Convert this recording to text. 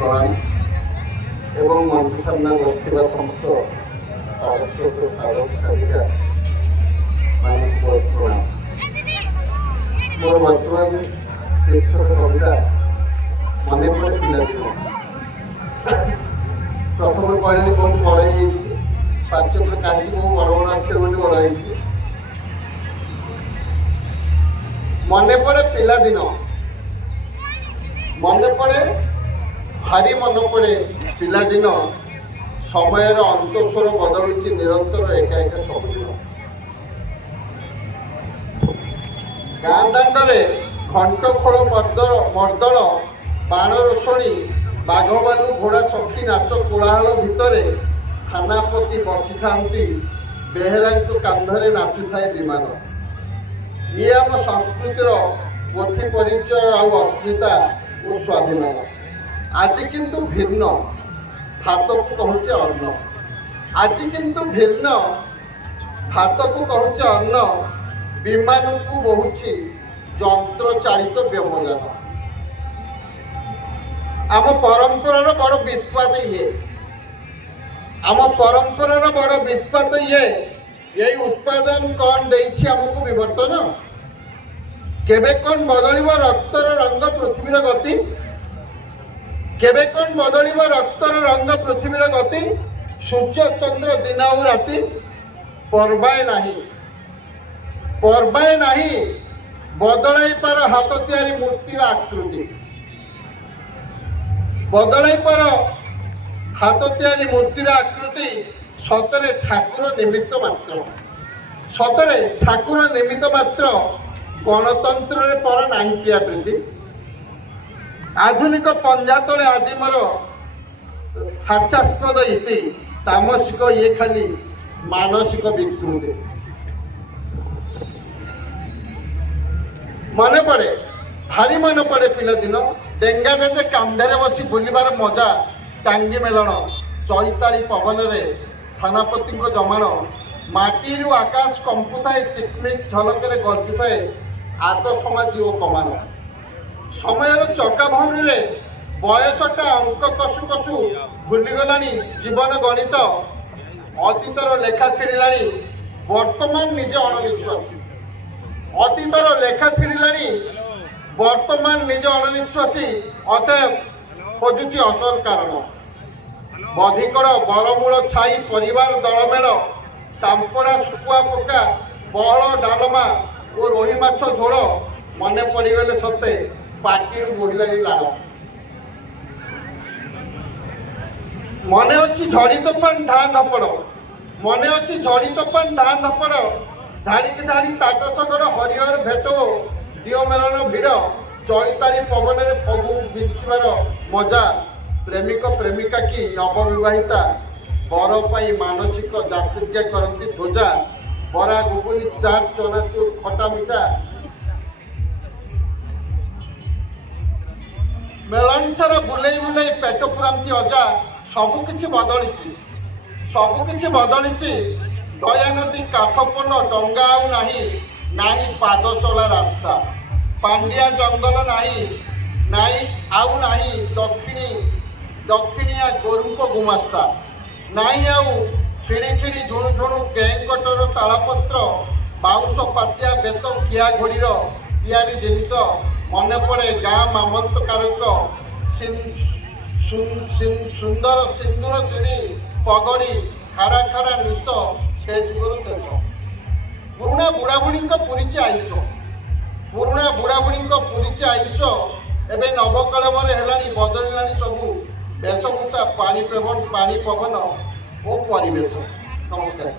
प्रणाम एवं मंच सामने बसथिबा समस्त सारस्वत साधक साधिका मानक प्रणाम। मोर वर्तमान शीर्षक कविता मन पड़े पिलादिन। प्रथम पढ़ी बहुत बड़े पांच कांटी बहुत बड़ बड़ अक्षर बोली बड़ मन पड़े पिलादिन, मन पड़े भारी मन पड़े पिलादिन। समयर अंतस्वर बदलुची निरंतर एका एका सबुदिन। गाँ दांडे घंट खोल मर्दल बाण रोषणी बाघ बालू घोड़ा सखी नाच कोलाहल भितर थानापति बसी था बेहेरा कांधरे नाचुए विमान। ये आम संस्कृतिर पोथी परिचय अस्मिता और स्वाभिमान। आज किंतु भिन्न भात को कहूचे अन्न। आज किंतु भिन्न भात को कहूचे अन्न। विमान को बहुची यंत्र चालित व्यवजान। आम परंपरार बड़ वित्पात ये, आम परंपरार बड़ वित्पात ये। यही उत्पादन कौन देइछि हमको विवर्तन? केबे कौन बदलिब रक्तर रंग पृथ्वीर गति? केबे कौन बदलिब रक्तर रंग पृथ्वीर गति? सूर्य चंद्र दिन और राति पर्बाए नाही, पर्बाए नाही बदलाई पार हाथ तैयारी मूर्तिर आकृति। बदलाई पार हाथ तैयारी मूर्तिर आकृति। सतरे ठाकुर निमित्त मात्र, सतरे ठाकुर निमित्त मात्र। गणतंत्र पर नाही प्रिया प्रीति। आधुनिक पंजा तले आदिमर हास्यास्पद इति तामसिक ये खाली मानसिक विकृति। मन पड़े भारी मन पड़े पिलादिन। डेंगा जेजे कांधरे बसी बुलिबार मजा, टांगी मेलन चैताली पवन रे थानापति जमान। माटी आकाश कंपुए चिकमिक झलक गर्जुए आद समाज और कमान। समयर चका भौरी रे बयसटा अंक कसु कसु भूलीगला जीवन गणित। अतीतर लेखा छिड़ा वर्तमान निजे अणनिश्वासी। अतीतर लेखा छिड़ा वर्तमान निजे अणनिश्वासी। अतएव खोजुची असल कारण। बधिकड़ बरमूल छाई परिवार दलमेल तांपड़ा सुकुआ पका बहल डालमा और रोही माछ झोल मन पड़गले सते पाटी बोहिला लाल। मन अच्छी झड़ी तोफान धा धपड़, मन अच्छी झड़ी तोफान धा धपड़। धाड़ी धाड़ी ताटसगड़ हरिहर भेट दियो मेलन भिड़। चैताली पवन में फगु बिछिबार मजा। प्रेमिक प्रेमिका की नवविवाहिता बर पाई मानसिक जाचुर्या करती ध्वजा। बरा घुगुनी चाट चनाचूर खटा मिठा मेलन सारा बुले बुले पेट पुरांती अजा। सबुकिछि बदलिछि, सबुकिछि बदलिछि। दया नदी काठपोल डंगा आउ नाही, नाही पाद चला रास्ता। पांडिया जंगल नाही, नाही आउ नाही दक्षिणिया गोरू को गुमास्ता। नाई आउ खिड़ी खिड़ी झुणु झुणु केंकटर तालपत्र बाउंश पातिया बेत किया घोड़ीर तैयारी जिनिस। मन पड़े गाँ मामलतकारक सुंदर सिंदूर सीढ़ी पगड़ी खाड़ा खाड़ा निश से जुगर शेष। पुरुणा बुढ़ाबुढ़ी पूरी आयुष, पुरुणा बुढ़ाबुढ़ी पूरी आयुष। एवं नवकलमरे हेलानी बदलिलानी सबू वेशभूषा पानी पवन और परिवेश। नमस्कार।